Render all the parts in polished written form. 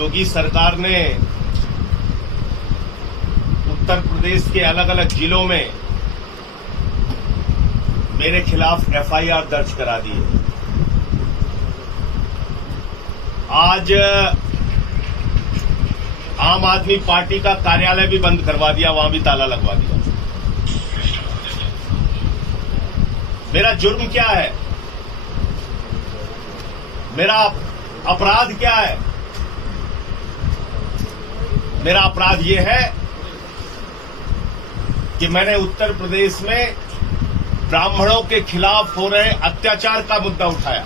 योगी सरकार ने उत्तर प्रदेश के अलग अलग जिलों में मेरे खिलाफ एफआईआर दर्ज करा दी है। आज आम आदमी पार्टी का कार्यालय भी बंद करवा दिया, वहां भी ताला लगवा दिया। मेरा जुर्म क्या है? मेरा अपराध क्या है? मेरा अपराध यह है कि मैंने उत्तर प्रदेश में ब्राह्मणों के खिलाफ हो रहे अत्याचार का मुद्दा उठाया।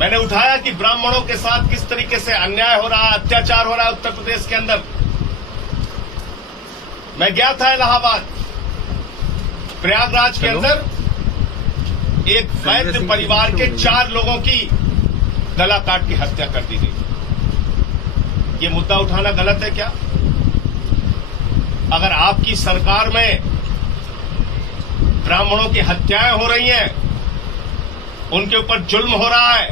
मैंने उठाया कि ब्राह्मणों के साथ किस तरीके से अन्याय हो रहा है, अत्याचार हो रहा है उत्तर प्रदेश के अंदर। मैं गया था इलाहाबाद, प्रयागराज के अंदर एक वैद्य परिवार के 4 लोगों की गला काट के हत्या कर दी गई। ये मुद्दा उठाना गलत है क्या? अगर आपकी सरकार में ब्राह्मणों की हत्याएं हो रही हैं, उनके ऊपर जुल्म हो रहा है,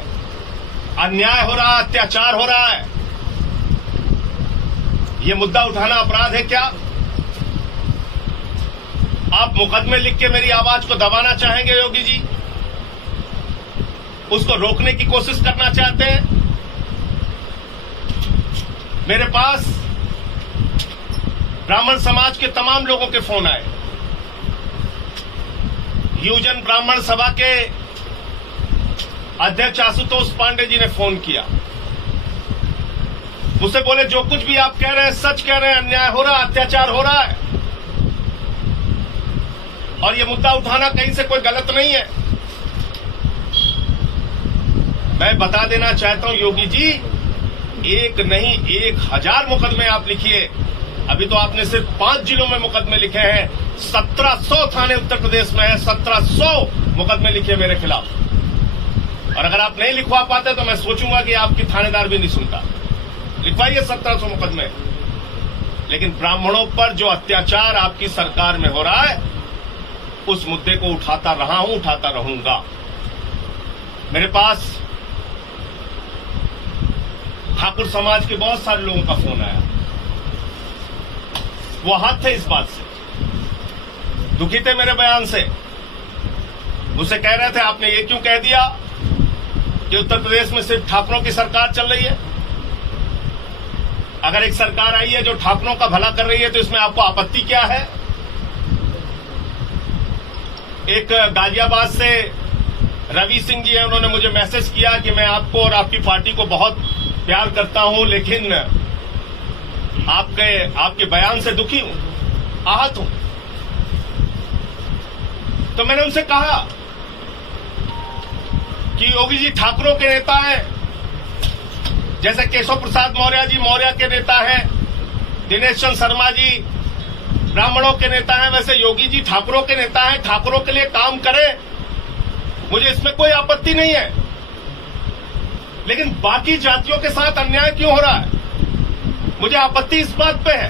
अन्याय हो रहा है, अत्याचार हो रहा है, ये मुद्दा उठाना अपराध है क्या? आप मुकदमे लिख के मेरी आवाज को दबाना चाहेंगे योगी जी? उसको रोकने की कोशिश करना चाहते हैं? मेरे पास ब्राह्मण समाज के तमाम लोगों के फोन आए। यूजन ब्राह्मण सभा के अध्यक्ष आशुतोष पांडे जी ने फोन किया, मुझसे बोले जो कुछ भी आप कह रहे हैं सच कह रहे हैं, अन्याय हो रहा है, अत्याचार हो रहा है और ये मुद्दा उठाना कहीं से कोई गलत नहीं है। मैं बता देना चाहता हूं योगी जी, एक नहीं 1000 मुकदमे आप लिखिए। अभी तो आपने सिर्फ 5 जिलों में मुकदमे लिखे हैं, 1700 थाने उत्तर प्रदेश में है, 1700 मुकदमे लिखे मेरे खिलाफ। और अगर आप नहीं लिखवा पाते तो मैं सोचूंगा कि आपकी थानेदार भी नहीं सुनता। लिखवाइए 1700 मुकदमे। लेकिन ब्राह्मणों पर जो अत्याचार आपकी सरकार में हो रहा है, उस मुद्दे को उठाता रहा हूं, उठाता रहूंगा। मेरे पास ठाकुर समाज के बहुत सारे लोगों का फोन आया, वो हाथ थे इस बात से, दुखी थे मेरे बयान से। मुझसे कह रहे थे आपने ये क्यों कह दिया कि उत्तर प्रदेश में सिर्फ ठाकुरों की सरकार चल रही है? अगर एक सरकार आई है जो ठाकुरों का भला कर रही है तो इसमें आपको आपत्ति क्या है? एक गाजियाबाद से रवि सिंह जी हैं, उन्होंने मुझे मैसेज किया कि मैं आपको और आपकी पार्टी को बहुत प्यार करता हूं, लेकिन आपके बयान से दुखी हूं, आहत हूं। तो मैंने उनसे कहा कि योगी जी ठाकुरों के नेता हैं, जैसे केशव प्रसाद मौर्य जी मौर्य के नेता हैं, दिनेश चंद्र शर्मा जी ब्राह्मणों के नेता हैं, वैसे योगी जी ठाकुरों के नेता हैं, ठाकुरों के लिए काम करें, मुझे इसमें कोई आपत्ति नहीं है। लेकिन बाकी जातियों के साथ अन्याय क्यों हो रहा है? मुझे आपत्ति इस बात पे है,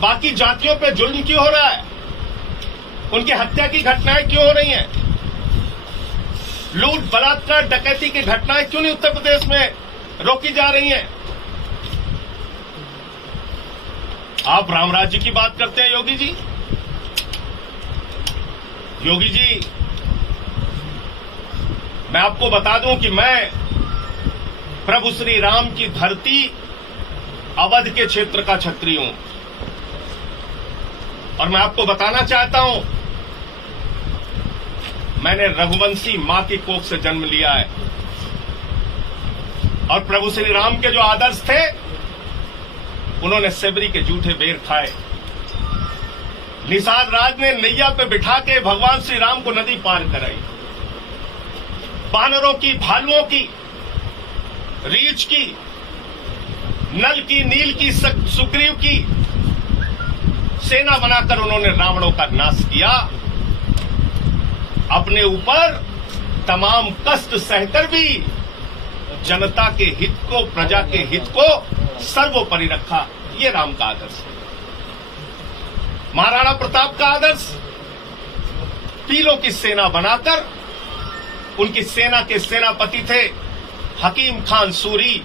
बाकी जातियों पे जुल्म क्यों हो रहा है? उनकी हत्या की घटनाएं क्यों हो रही हैं? लूट, बलात्कार, डकैती की घटनाएं क्यों नहीं उत्तर प्रदेश में रोकी जा रही हैं? आप राम राज्य की बात करते हैं योगी जी। योगी जी, मैं आपको बता दूं कि मैं प्रभु श्री राम की धरती अवध के क्षेत्र का क्षत्रिय हूं और मैं आपको बताना चाहता हूं, मैंने रघुवंशी मां की कोख से जन्म लिया है और प्रभु श्री राम के जो आदर्श थे, उन्होंने सेबरी के जूठे बेर खाए। निषाद राज ने नैया पे बिठा के भगवान श्री राम को नदी पार कराई। बानरों की, भालुओं की, रीछ की, नल की, नील की, सुग्रीव की सेना बनाकर उन्होंने रावणों का नाश किया। अपने ऊपर तमाम कष्ट सहकर भी जनता के हित को, प्रजा के हित को सर्वोपरि रखा। ये राम का आदर्श है। महाराणा प्रताप का आदर्श, तीलों की सेना बनाकर, उनकी सेना के सेनापति थे हकीम खान सूरी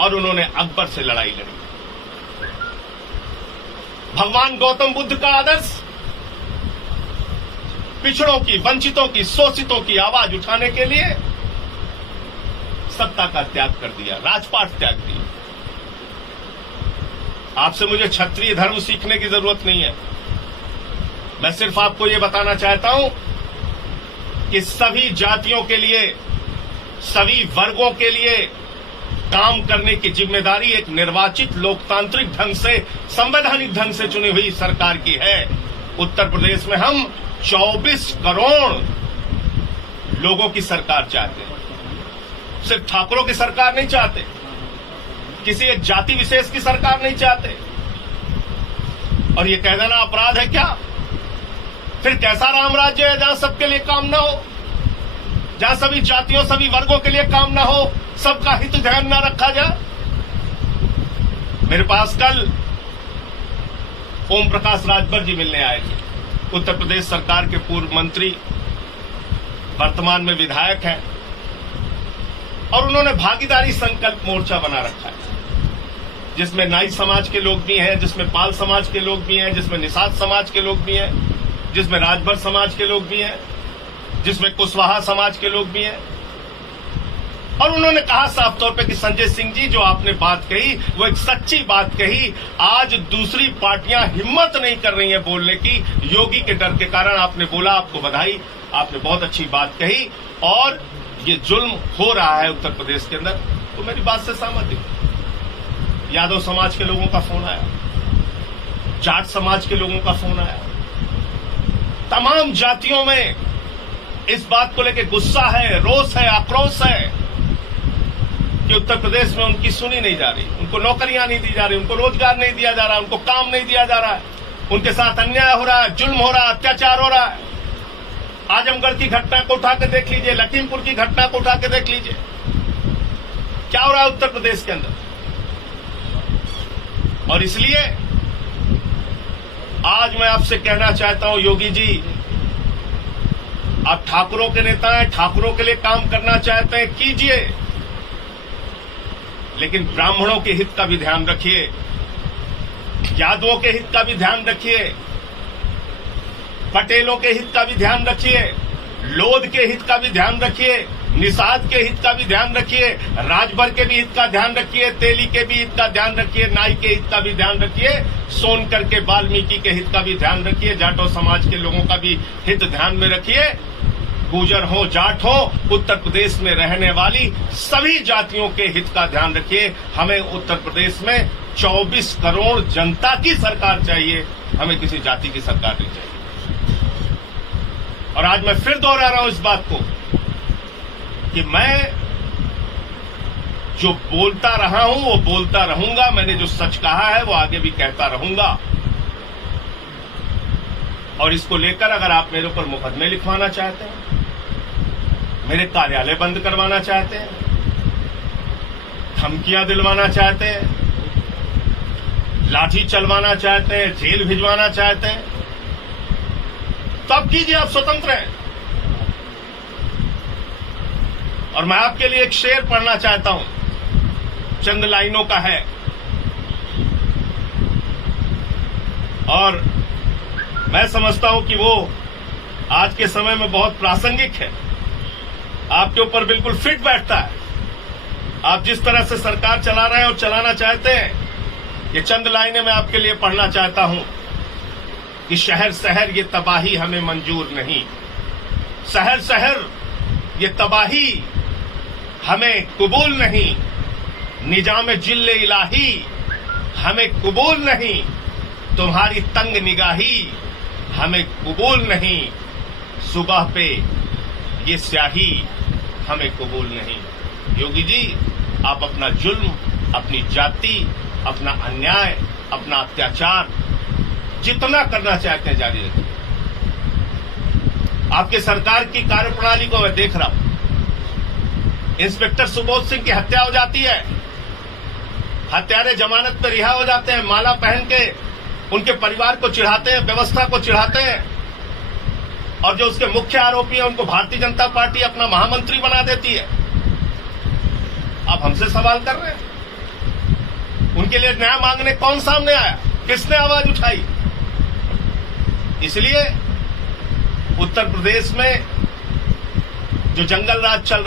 और उन्होंने अकबर से लड़ाई लड़ी। भगवान गौतम बुद्ध का आदर्श पिछड़ों की, वंचितों की, शोषितों की आवाज उठाने के लिए सत्ता का त्याग कर दिया, राजपाट त्याग दिया। आपसे मुझे क्षत्रिय धर्म सीखने की जरूरत नहीं है। मैं सिर्फ आपको यह बताना चाहता हूं कि सभी जातियों के लिए, सभी वर्गों के लिए काम करने की जिम्मेदारी एक निर्वाचित लोकतांत्रिक ढंग से, संवैधानिक ढंग से चुनी हुई सरकार की है। उत्तर प्रदेश में हम 24 करोड़ लोगों की सरकार चाहते हैं। सिर्फ ठाकुरों की सरकार नहीं चाहते, किसी एक जाति विशेष की सरकार नहीं चाहते। और ये कह देना अपराध है क्या? फिर कैसा राम राज्य है जहां सबके लिए काम ना हो, जहां सभी जातियों, सभी वर्गों के लिए काम ना हो, सबका हित ध्यान ना रखा जाए? मेरे पास कल ओम प्रकाश राजभर जी मिलने आए थे, उत्तर प्रदेश सरकार के पूर्व मंत्री, वर्तमान में विधायक हैं, और उन्होंने भागीदारी संकल्प मोर्चा बना रखा है, जिसमें नाई समाज के लोग भी हैं, जिसमें पाल समाज के लोग भी हैं, जिसमें निषाद समाज के लोग भी हैं, जिसमें राजभर समाज के लोग भी हैं, जिसमें कुशवाहा समाज के लोग भी हैं। और उन्होंने कहा साफ तौर पे कि संजय सिंह जी, जो आपने बात कही वो एक सच्ची बात कही। आज दूसरी पार्टियां हिम्मत नहीं कर रही हैं बोलने की, योगी के डर के कारण। आपने बोला, आपको बधाई, आपने बहुत अच्छी बात कही। और ये जुल्म हो रहा है उत्तर प्रदेश के अंदर, तो मेरी बात से सहमत हूं। यादव समाज के लोगों का फोन आया, जाट समाज के लोगों का फोन आया, तमाम जातियों में इस बात को लेकर गुस्सा है, रोष है, आक्रोश है कि उत्तर प्रदेश में उनकी सुनी नहीं जा रही, उनको नौकरियां नहीं दी जा रही, उनको रोजगार नहीं दिया जा रहा, उनको काम नहीं दिया जा रहा है, उनके साथ अन्याय हो रहा है, जुल्म हो रहा है, अत्याचार हो रहा है। आजमगढ़ की घटना को उठा के देख लीजिए, लखीमपुर की घटना को उठा के देख लीजिए, क्या हो रहा है उत्तर प्रदेश के अंदर। और इसलिए आज मैं आपसे कहना चाहता हूं, योगी जी, आप ठाकुरों के नेता हैं, ठाकुरों के लिए काम करना चाहते हैं, कीजिए, लेकिन ब्राह्मणों के हित का भी ध्यान रखिए, यादवों के हित का भी ध्यान रखिए, पटेलों के हित का भी ध्यान रखिए, लोध के हित का भी ध्यान रखिए, निषाद के हित का भी ध्यान रखिए, राजभर के भी हित का ध्यान रखिए, तेली के भी हित का ध्यान रखिए, नाई के हित का भी ध्यान रखिए, सोनकर के, वाल्मीकि के हित का भी ध्यान रखिए, जाटो समाज के लोगों का भी हित ध्यान में रखिए। गुर्जर हो, जाट हो, उत्तर प्रदेश में रहने वाली सभी जातियों के हित का ध्यान रखिए। हमें उत्तर प्रदेश में 24 करोड़ जनता की सरकार चाहिए, हमें किसी जाति की सरकार नहीं चाहिए। और आज मैं फिर दोहरा रहा हूं इस बात को कि मैं जो बोलता रहा हूं वो बोलता रहूंगा। मैंने जो सच कहा है वो आगे भी कहता रहूंगा। और इसको लेकर अगर आप मेरे ऊपर मुकदमे लिखवाना चाहते हैं, मेरे कार्यालय बंद करवाना चाहते हैं, धमकियां दिलवाना चाहते हैं, लाठी चलवाना चाहते हैं, जेल भिजवाना चाहते हैं, तो आप कीजिए, आप स्वतंत्र हैं। और मैं आपके लिए एक शेर पढ़ना चाहता हूं, चंद लाइनों का है, और मैं समझता हूं कि वो आज के समय में बहुत प्रासंगिक है, आपके ऊपर बिल्कुल फिट बैठता है। आप जिस तरह से सरकार चला रहे हैं और चलाना चाहते हैं, ये चंद लाइनें मैं आपके लिए पढ़ना चाहता हूं कि शहर शहर ये तबाही हमें मंजूर नहीं, शहर शहर ये तबाही हमें कबूल नहीं, निजाम जिल्ले इलाही हमें कबूल नहीं, तुम्हारी तंग निगाही हमें कबूल नहीं, सुबह पे ये स्याही हमें कबूल नहीं। योगी जी, आप अपना जुल्म, अपनी जाति, अपना अन्याय, अपना अत्याचार जितना करना चाहते हैं जारी रखें। आपके सरकार की कार्यप्रणाली को मैं देख रहा हूं। इंस्पेक्टर सुबोध सिंह की हत्या हो जाती है, हत्यारे जमानत पर रिहा हो जाते हैं, माला पहन के उनके परिवार को चिढ़ाते हैं, व्यवस्था को चिढ़ाते हैं, और जो उसके मुख्य आरोपी हैं उनको भारतीय जनता पार्टी अपना महामंत्री बना देती है। आप हमसे सवाल कर रहे हैं। उनके लिए न्याय मांगने कौन सामने आया, किसने आवाज उठाई? इसलिए उत्तर प्रदेश में जो जंगल राज चल रहा